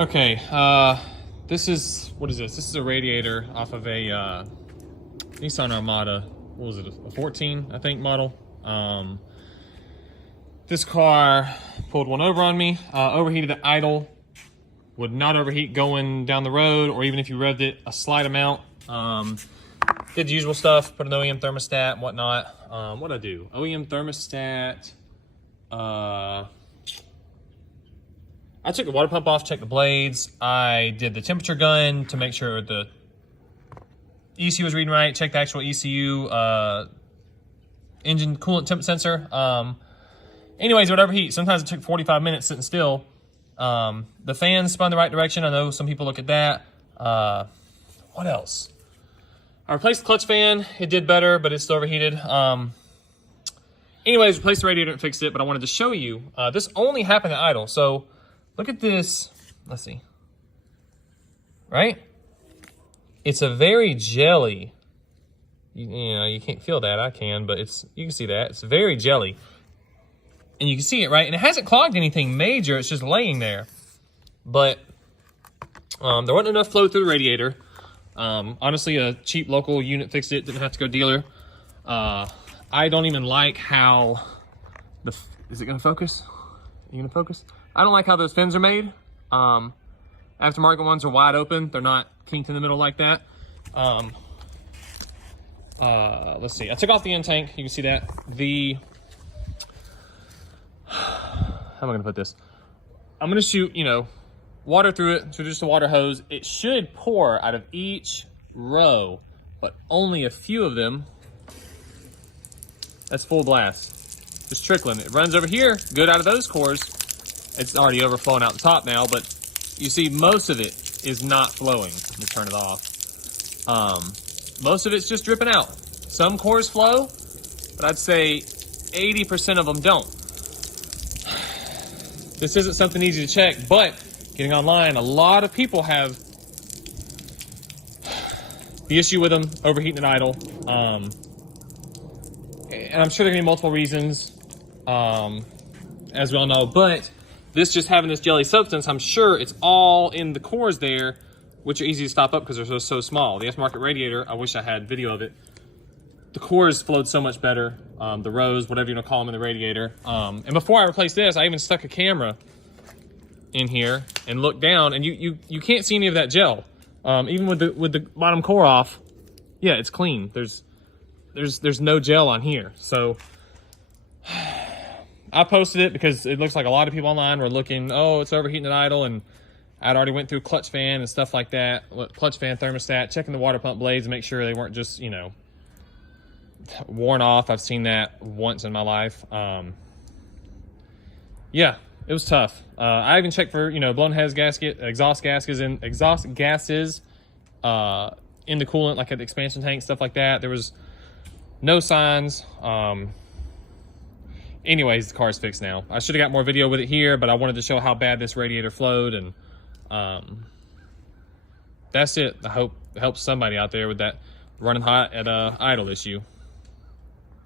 Okay, this is, what is this? This is a radiator off of a Nissan Armada. What was it, a 14, I think, model. This car pulled one over on me, overheated at idle, would not overheat going down the road, or even if you revved it a slight amount. Did the usual stuff, put an OEM thermostat and whatnot. What'd I do? OEM thermostat, I took the water pump off, checked the blades. I did the temperature gun to make sure the ECU was reading right, checked the actual ECU, engine coolant temp sensor. Anyways, it would overheat. Sometimes it took 45 minutes sitting still. The fan spun the right direction. I know some people look at that. What else? I replaced the clutch fan. It did better, but it's still overheated. Anyways, replaced the radiator and fixed it, but I wanted to show you. This only happened at idle. So look at this. Let's see. Right? It's a very jelly. You know, you can't feel that. I can, but you can see that. It's very jelly. And you can see it, right? And it hasn't clogged anything major. It's just laying there. But there wasn't enough flow through the radiator. Honestly, a cheap local unit fixed it. Didn't have to go dealer. I don't even like how is it going to focus? Are you going to focus? I don't like how those fins are made. Aftermarket ones are wide open. They're not kinked in the middle like that. Let's see. I took off the end tank. You can see that. How am I going to put this? I'm going to shoot, water through it through just a water hose. It should pour out of each row, but only a few of them. That's full blast. Just trickling. It runs over here, good out of those cores. It's already overflowing out the top now, but you see most of it is not flowing. Let me turn it off. Most of it's just dripping out. Some cores flow, but I'd say 80% of them don't. This isn't something easy to check, but getting online, a lot of people have the issue with them overheating at idle. And I'm sure there can be multiple reasons, as we all know, but this just having this jelly substance, I'm sure it's all in the cores there, which are easy to stop up because they're so small. The aftermarket radiator, I wish I had video of it. The cores flowed so much better. The rows, whatever you want to call them in the radiator. And before I replaced this, I even stuck a camera in here and looked down, and you can't see any of that gel. Even with the bottom core off, yeah, it's clean. There's no gel on here. So I posted it because it looks like a lot of people online were looking, oh, it's overheating at idle, and I'd already went through clutch fan and stuff like that, clutch fan thermostat, checking the water pump blades to make sure they weren't just, worn off. I've seen that once in my life. Yeah, it was tough. I even checked for, blown heads gasket, exhaust gases in the coolant, like at the expansion tank, stuff like that. There was no signs. Anyways, the car's fixed now. I should have got more video with it here, but I wanted to show how bad this radiator flowed, and that's it. I hope it helps somebody out there with that running hot at idle issue.